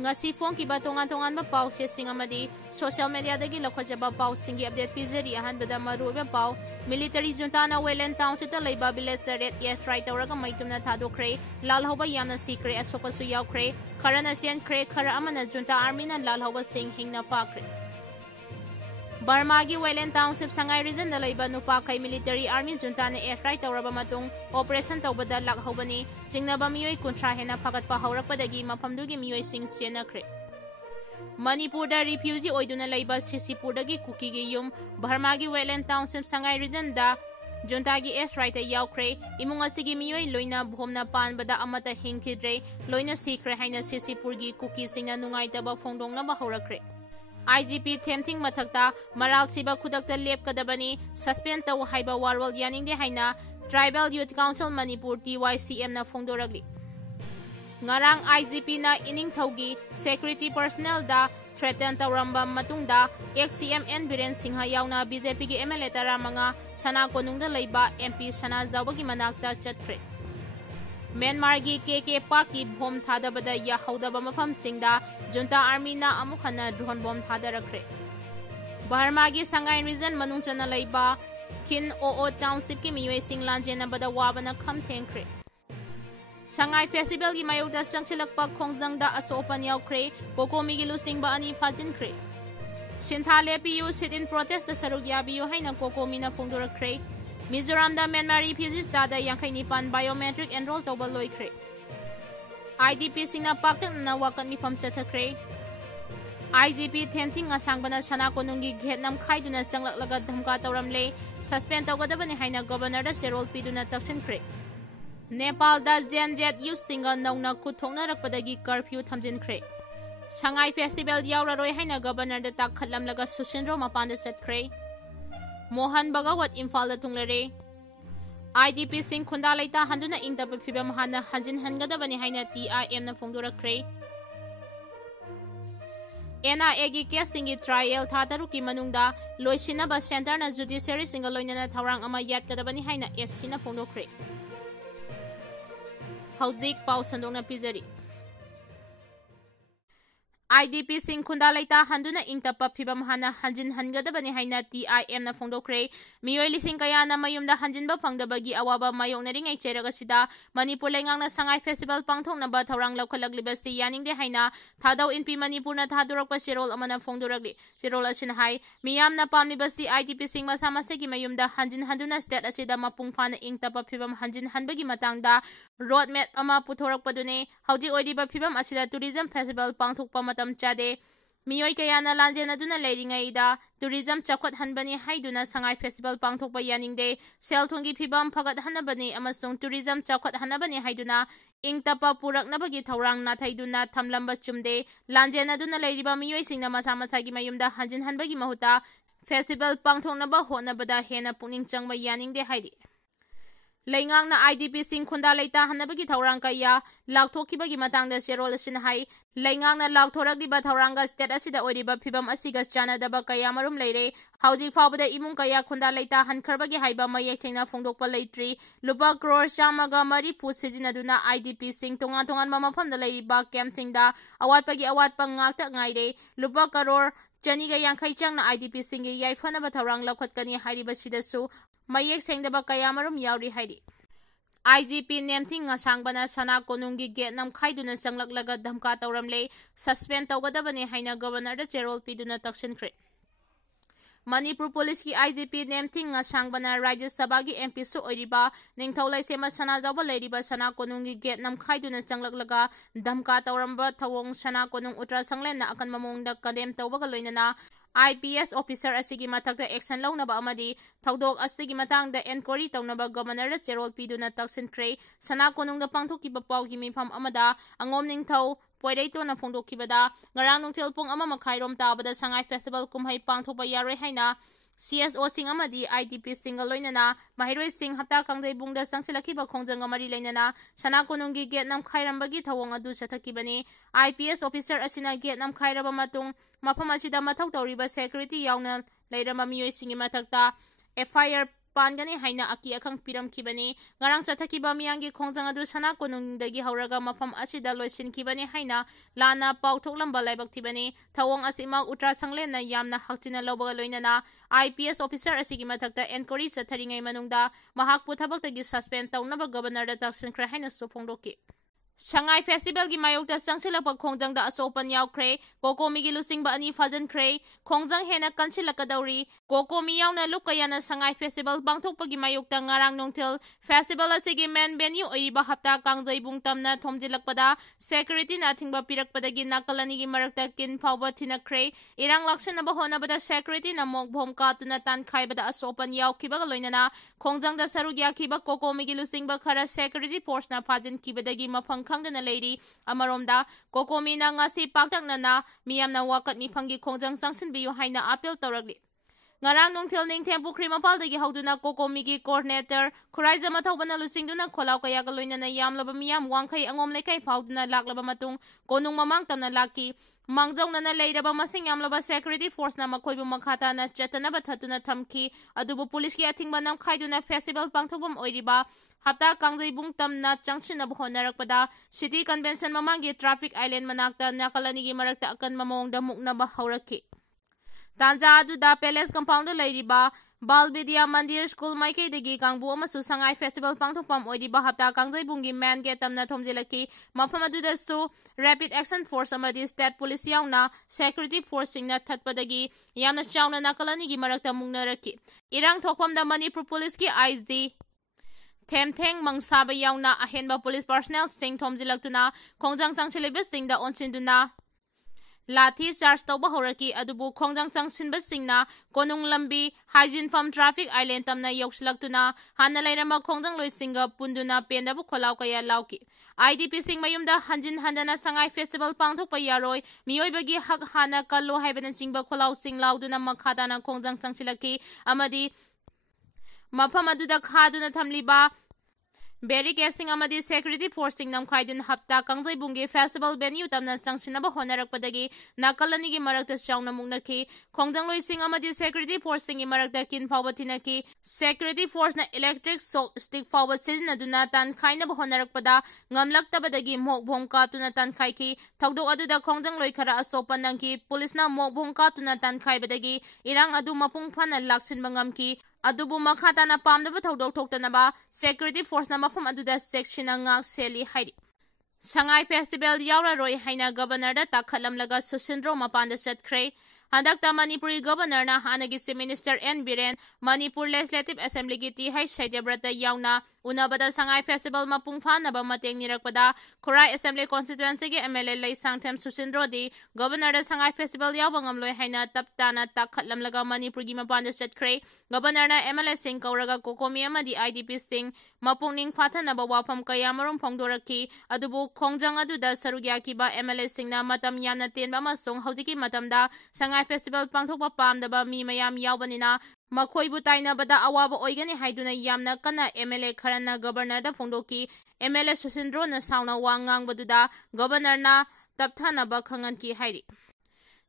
ngasi phone ki ba tongan ba pau se singamadi social media dagi lokhajaba pau singi update pizari ahan bada maru ba pau military junta na Wayland town sita leiba biletaret airstrike tawraga maitumna thadokre lal hoba yamna sikre asoka su yaukre kharana sian kre khara amana junta army na lal hoba sing hingna fakre Barma gi Wayland Township Sangai region da leiba nupa kai military army junta na airstrike tawraba matung operation tawbada lak hobani singnaba miyoi kuntra hena phagatpa haurakpadagi mafamdugi miyoi sing chenakre Manipur da refugee oiduna leiba Sisipur dagi kuki gi yum Barma gi Wayland Township Sangai region da junta gi airstrike ta yaukre imung asigi miyoi loina bhomna panbada amata hingkhidre loina sikre haina Sisipur gi kuki singna nungai taba phongdongna ba haurakre IGP Themting mathakta maral siba khudakta lepkadabani suspend taw haiba warwal yaningde haina Tribal Youth Council Manipur TYCM na phongdoragli ngarang IGP na ining thogi security personnel da threaten tawramba matungda XCMN Biren Singha yauna BJP gi MLA tara manga sana konungda leiba MP sana zawagi manakta chatkhre Myanmar gi KK Park ki bom thadabada ya haudaba mafam singda junta army na amukhana drone bom thadarakre Barma gi Sangai region manungchana leiba Kin Oo Township ki miyoi singlanjena bada wabana khamthengkhre Sangai Festival gi mayokda sangchilakpa khongjangda asopan yaukre Kokomi gi lusingba ani Fajinkhre Sinthale PU sit in protest da saruk yabiyo haina Kokomi na phongdorakre Mizoram da Myanmar refugees sada yangkai nipan biometric enroll tawba loikre IDP singna paktak na wakan mifam chathakre IGP Themting asangbana sana konungi ghetnam khaiduna changlaklaga dhamka tawramle suspend tawgadabani haina governor da serol piduna taksinkhre Nepal da Genjet youth singa nauna Khut Thoknarkpadei Curfew Thamjinkhre Sangai Festival yauraroi haina governor da Takht lamlaga Susindro mapanda chatkre Mohan Bagawat Imphal Tunglare IDP Singh Khunda Leita Handuna Ingtapa Phibam Hana Hanjin Hangadabani Haina TIM na phongdorakre NIA gi case singi trial thataruki manungda loisinaba center na judiciary single loinana thawrang ama yatkadabani haina SC na phongdokre Hauzik pau sandongna pizari IDP Singh Khunda Leita Handuna Ingtapa Phibam Hana Hanjin Hangadabani Haina TIM na phongdokre miyoi lising kaya na mayumda hanjinba phangdabagi awaba mayoknaringai cheraga sida Manipur lengangna Sangai Festival pangthoknaba thawrang laukhalaglibasi yaningde haina thadau inpi Manipur na thadurakpa sirol amana phongdoragli sirol asin hai miyamna pamlibasi IDP Singh masamasegi mayumda hanjin handuna state asida mapung phana ingtapa phibam hanjin hanbagi matangda roadmap ama puthorakpadune haudi oidiba phibam asida tourism festival pangthokpa Chade Miyoi Kayana Lanjana Duna Ladingaida, Tourism Chakwat Hanbani Haiduna Sangai Festival Pangthokpa Yaningde, Seltungi Phibam Phagat Hanabani Amasung Tourism Chakwat Hanabani Haiduna, Ingtapa Purak Nabagi Taurang Nathaiduna Thamlamba Chumde, Lanjana Duna Ladiba Miyoi Singna Masamasagi Mayumda Hanjin Hanbagi Mahuta, Festival Pangthoknaba Honabada Hena Puning Changba Yaningde Haidi. Lengang na IDP Singh Khunda Leita Hanabagi Taurang Kaya, Laktokibagi Matanga Serol Sinhai, Lengang na Lakthoragiba Tauranga State Asida Oriba Phibam Asigas Chana Daba Kaya Marum Lere, Haudi Fabada Imung Kaya Khunda Leita Hankarbagi Haiba Mayekina Fungdokpa Leitri, Lupa Crore Shamaga Mari Pusidinaduna IDP Singh Tongan Mama Pam the Ladiba Camptingda, Awatpagi Awat Pangata Ngaide, Lupa Karor, Janiga Yankai Chang na IDP Singh Yaifana Batarang Lakotkani Hariba Sidasu, Mayek Sengdaba Kayamarum Yauri Haidi. IGP Nemting Sangbana Sana Konungi Get Nam Kaiduna Sanglaklaga Dhamka Tauramle, suspend Taugadabani Haina Governor the Gerald Piduna Taksinkhre. Manipur Police ki IGP Nemting Sangbana Rajya Sabagi MP Su Oriba, Ningthaulai Sema Sana Jaba Ladiba Sana Konungi Get Nam Kaiduna Sanglaklaga Dhamka Tauramba Tawong Sana Konung Utra Sanglen na akan mamongda kadem Taubagaloinana. IPS officer asigi matakta action lawnaba amadi thaudok asigi matangda enquiry tawnaba governor Gerald Piduna Taksinkhre sana konungda pangthokiba pawgi mifam amada angom ningthau poireito na phongdokibada ngarang nungthel pung ama makhairom tabada Sangai Festival kumhai pangthopa yaroi haina CSO Singh amadi IDP single loinana Mahiroi Singh hapta kangdai bungda sangsilakiba khongjang amari leinana sana konunggi get nam khairambagi thawong adu chathakibani IPS officer asina get nam khairaba matung mafam asida mathau tawriba security yauna leirama miyoi singi mathakta FIR पानगनी हाइना अकी अखंग पिरमखिबनी ngarang chathkiba miyangi khongjang adu sana konungdagi hauraga mafam asida loisinkhibani haina lana pauthoklamb laibakthibani thawong asima utra sangle na yamna haktina lobaga loinana IPS officer asigi mathakta enquiry chatharingai manungda mahakpu thabaktagi suspend tawnaba governor da Taksinkhre haina sufongdoki Shanghai Festival gi mayokta sangsilakpa khongjang da asopan yaukre kokomi gi lusingba ani Fajinkhre khongjang Henna Kansinlkkadwri kokomi yauna lukayana Shanghai Festival bangthokpa gi mayokta ngarang nongthil festival asigi main venue oiba hapta kangjai bungtamna thomjilakpada security na thingba pirakpadagi nakalani gi marakta kin phawba thinakre irang laksanaba honabada security na mokbhom katuna tankhaibada asopan yaukhibaga loinana khongjang da sarugya khiba kokomi gi lusingba khara security force na Fajinkibadagi mafang khangdana leiri amaromda kokomi na ngasi paktaknana miyamna wakat miphangi khongjang sangsinbiyu haina appeal tawragli ngarang nongthil ningthem pukri mapaldagi hauduna kokomi gi coordinator khuraizama thawbana lusingduna kholaw kaya ga loinana yamlaba miyam wangkhai angom lekai phauduna laklaba matung konung mamang tamna laki mangjongna leiraba masing yamlaba security force na makhoibu makhata na chetana bathatuna thamki adubu police ki athingba nam khaiduna festival pangthobam oiriba hapta kangjai bungtamna changsinaba honarakpada city convention mamangi traffic island manakta nakalani gi marakta akan mamongda muknaba hauraki Tanja aduda palace compound leiriba Balbidia Mandir School Maike degi Kangbu amasu Shanghai Festival pangthokpam oiriba hapta kangjai bungi main gate tamna thomjilaki mafam aduda su Rapid Action Force amadi State Police yauna Security Force singna thatpadagi yamna chauna nakalani gi marakta mungnaraki irang thokpamda Manipur Police ki ISD Themtheng mangsaba yauna ahenba police personnel sing thomjilaktuna khongjang changchileba singda onsinduna Lathi charge tawba horaki adubu khongjang changsinba singna konung lambi hygiene farm traffic island tamna yokslaktuna hanna lairama khongjang loisinga punduna pendabu kholaw kaya lauki IDP sing mayumda hanjin handana Shanghai Festival pangthokpa yaroi miyoibagi hak hana kallo haibana chingba kholaw sing lauduna makhadana khongjang changsilaki amadi mafam aduda khaduna thamliba Barricade sing amadi security force sing nam khaidun hapta kangjai bungi festival venue tamna changsinaba honarakpadagi nakalani gi marakta chauna mugnaki khongjang loi sing amadi security force sing gi marakta kin phawba thinaki security force na electric stick phawba sirinaduna tan khainaba honarakpada ngamlaktabadagi mokbhom katuna tan khaiki thogdok aduda khongjang loi khara asopan nangki police na mokbhom katuna tan khaibadagi irang adu mapung phana laksin bangamki adubu makhata na pamdaba thodok thoktanaba security force na mafam aduda section ngak seli hairi Shanghai Festival yaura roi haina governor da takhalamlaga susindro mapanda chatkre handakta Manipuri governor na hanagi si minister N Biren Manipur Legislative Assembly gi ti hai Saidebrata yauna unabada Shanghai Festival mapung phanaba mateng nirakpada Khurai Assembly constituency gi MLA lai sangthem susindro di governor da Shanghai Festival yawangam loi haina taptana takhatlamlaga Manipur gi mapanda chatkre governor na MLA sing kauraga kokomi amadi IDP sing mapungning phathanaba wafam kayamarum phongdoraki adubu khongjang aduda sarugyaki ba MLA sing na matam yamna tenba amasung haujiki matamda Shanghai Festival pangthokpa pamdaba mi mayam yawbanina makhoibu tainabada awaba oigani haiduna yamna kana MLA kharana governor da phongdoki MLA Susindro na sauna wangang baduda governor na tapthanaba khanganki hairi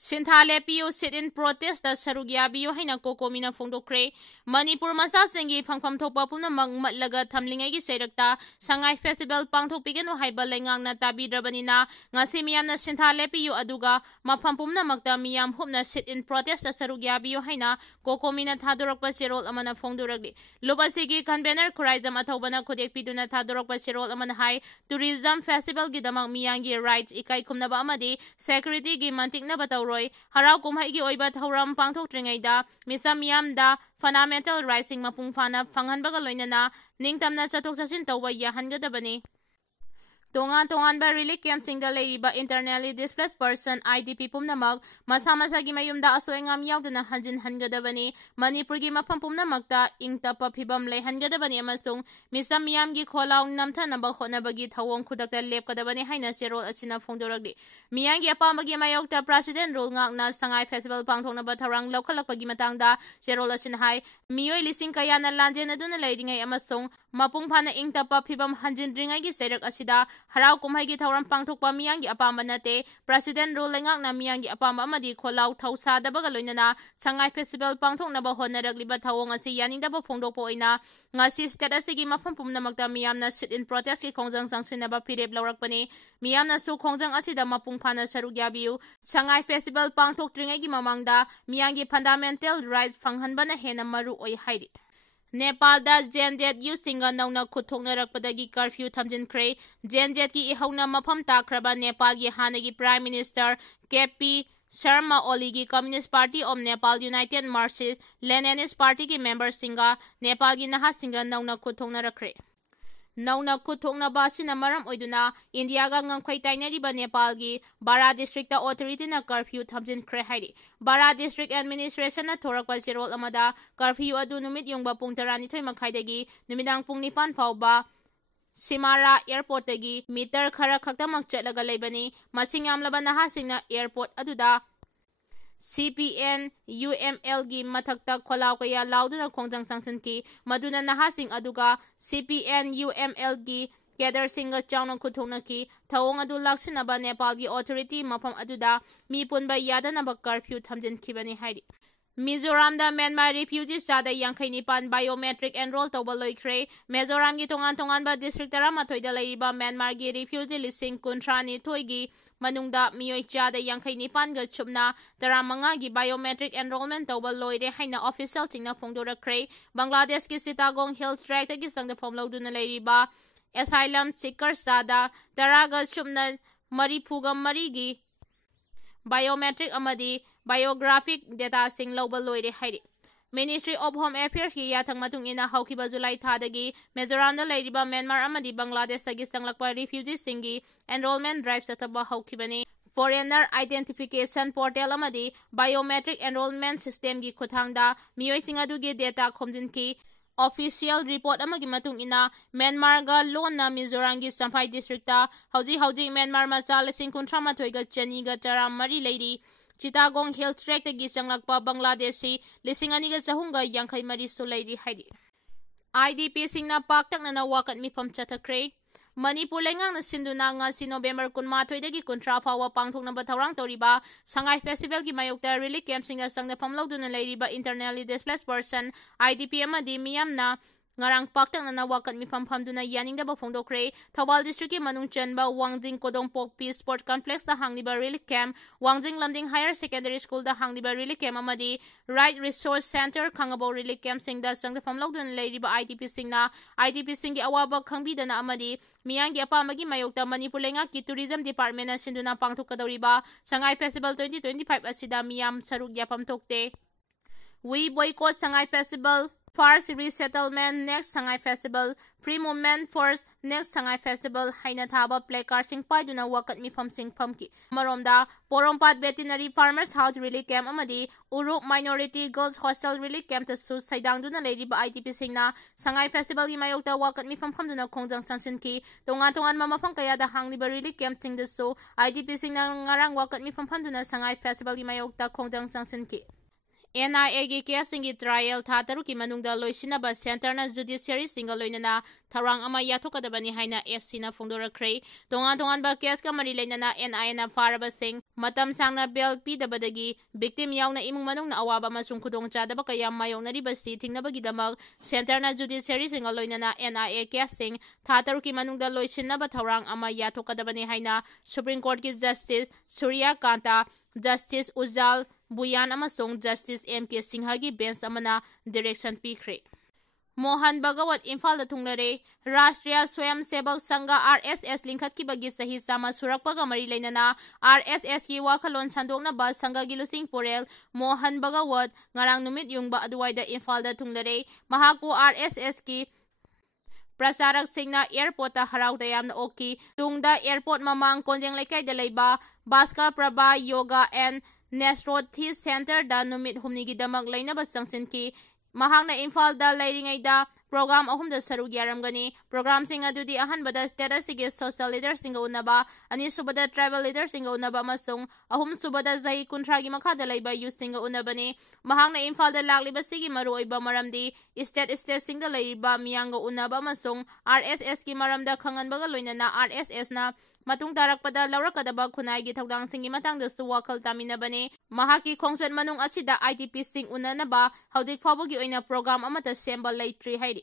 Sinthale piu sit in protest da sarugya biu haina kokomina phongdokre Manipur masa singi phangpham thokpa puna magmatlaga thamlingai gi seirakta Shanghai Festival pangthokpigenu haiba lengang na tabidrabanina ngasi miyamna sinthale piu aduga mafam pumna makta miyam hupna sit in protest da sarugya biu haina kokomina thadorakpa serol amana phongdoragli lobasigi convener khuraizam athobana khudek piduna thadorakpa serol amana hai tourism festival gi damang miyangi rights ikai khumnaba amadi security gi mantikna bataw Roy harau kumhai gi oiba thauram pangthokringaida misam yamda fundamental rising mapung phana phanghanbaga loinana ningtamna chatok chachin tawba yahangadabani Tongan ba relief camp singda leiriba internally displaced person IDP pumnamak masa gi mayumda asoengam yaudana hanjin hangadabani Manipur gi mafam pumnamakta ingtapa phibam lehangadabani amasung misam miyam gi kholaw namthanaba honabagi thawong khudakta lepkadabani haina serol achina phongdoragli miyang gi apamba gi mayokta president role ngakna Shanghai Festival pangthoknaba tharang lokhalakpagi matangda serol achin hai miyoi lising kayana lanjen aduna leiringai amasung Mapung phana ingtapa phibam hanjindringai serak asida harau kumhai gi thauram pangthokpa miyangi apamba nate President rule lengakna miyangi apamba amadi kholau thausa dabaga loinana Sangai Festival pangthoknaba honaragliba thawong asi yaningdaba phongdokpa oina ngasi state asigi mafam pumnamakta miyamna sit in protest ki khongjang sangsinaba phirep lawrakpani miyamna su khongjang asida mapung phana saruk yabiu Sangai Festival pangthokdringai gi mamangda miyangi fundamental rights phanghanbana hena maru oi hairi Nepal da Gendet Yusinga Nauna Khut Thoknarkpadei Curfew Thamjinkhre Gendet ki ihauna mafam takraba Nepal gi hanagi Prime Minister KP Sharma Oli gi Communist Party of Nepal United Marxist Leninist Party ki member singa Nepal gi naha singa nauna khut thoknarakre Nauna khut thoknaba sina maram oiduna India ga ngangkhwai tainariba Nepal gi Bara district ta authority na curfew thamjinkhre hairi Bara district administration na thorakpa serol amada curfew adu numit yungba pung 12 makhaidagi numidang pung 9 fauba Simara airport tagi meter khara khaktamak chatlaga leibani masing yamlaba nahasingna airport aduda CPN UML gi mathakta kholaw kaya lauduna khongjang sangsan ki maduna nahasing aduga CPN UML gi Gather singa chawna khuthokna ki thawong adu laksinaba Nepal gi authority mafam aduda mi punba yadanaba curfew thamjinkhibani hairi Mizoram da Myanmar refugees sada yangkhai nipan biometric enroll tawba loikre Mizoram gi tongan ba district tarama thoida leiba Myanmar gi refugee lising kuntrani thoigi manungda miyoi chada yangkhai nipan ga chupna taramanga gi biometric enrollment tawba loire haina official tingna phongdorakre Bangladesh ki Sitagong Hills Tract gi sangda phomloduna leiba asylum seeker sada taraga chupna maripuga marigi biometric amadi biographic data sing loba loire hairi Ministry of Home Affairs ki yathang matung ina haukiba July thadagi Mizoram da leiriba Myanmar amadi Bangladesh tagi sanglakpa refugees singi enrollment drive sataba haukibani Foreigner Identification Portal amadi biometric enrollment system gi khuthangda miyoi singadu gi data khomjinki Official report amagi matung ina Myanmar ga lona Mizoram gi Samphai district ta hauji Myanmar macha lesing kuntrama thoiga chani ga taram mari leiri Chittagong Hills Tract gi sanglakpa Bangladeshi lesing ani ga chahunga yangkhai mari su leiri hairi IDP singna paktakna na wakat mifam chathakre Manipur lengang na sinduna nga si November 13 dagi kuntra fawa pangthoknaba thawrang toriba Sangai Festival gi mayokta relief camp singna sangna phamlawduna leiriba internally displaced person IDP amadi miyamna ngarang paktakna na wakat mifam phamduna yaningdaba phongdokre Thawal district ki manung chenba Wangjing Kodongpok Peace Sport Complex da hangliba relief camp Wangjing Lamding Higher Secondary School da hangliba relief camp amadi Right Resource Center khangabo relief camp singda sangda phamlawduna leiriba IDP singna IDP singi awaba khangbidana amadi miyangi apamagi mayokta Manipur lenga ki tourism department na sinduna pangthokadawriba Sangai Festival 2025 asida miyam saruk yapam thokte We boycott Sangai Festival First Resettlement Next Sangai Festival Free Movement First Next Sangai Festival haina thaba placard sing paiduna wakat mifam sing phamki maromda Porompat Veterinary Farmers House Relief Camp amadi Uruk Minority Girls Hostel Relief Camp tasu saidangduna leiriba IDP singna Sangai Festival gi mayokta wakat mifam phamduna khongjang sangsinki tongan mamafang kaya da hangliba relief camp sing dasu IDP singna ngarang wakat mifam phamduna Sangai Festival gi mayokta khongjang sangsinki NIA gi case singi trial tha taruki manungda loisinaba center na judiciary single loinana tharang ama yathokadabani haina SC na phongdorakre tongan ba case ka mari leinana NIA na faraba sing matam sangna bail pidabadagi victim yauna imung manung na awaba masung khudong chadaba kaya mayongnari basi thingnabagi damak center na judiciary single loinana NIA case sing tha taruki manungda loisinaba tharang ama yathokadabani haina Supreme Court ki Justice Surya Kanta Justice Ujjal Buyan amasong Justice MK Singhagi bench amana direction pikre Mohan Bhagawat Imphal da thungnare Rashtriya Swayam Sevak Sangha RSS lingkhat ki bagi sahi sama surakpaga mari leinana RSS ki wakhalon sandokna ba sangha gi lusing porel Mohan Bhagawat ngarang numit yungba aduwaida Imphal da thungnare mahakpu RSS ki Pracharak singna airport ta harau da yamna oki tungda airport mamang konjeng lekai da leiba Bhaskar Prabha Yoga and Naturopathy Center da numit humni gi damak leinaba sangsin ki mahangna Imphal da leiringai da program ahumda saruk yaramgani. Program sing adudi ahanbada state asigi social leaders singa unaba, ani subada tribal leaders singa unaba amasung ahum subada zahi kuntragi makhada laiba youth singa unabani. Mahangna Imphal lakliba sigi maruoiba maramdi state singda laiba miyanga unaba amasung RSS ki maramda khanganbaga loinana RSS na matung tarakpada laurakadaba khunai thokdang singi matangdasu wakal taminabani. Mahaki khongsan manung achida IDP sing unanaba haudik fabugi oina program amata sembal laitri hairi.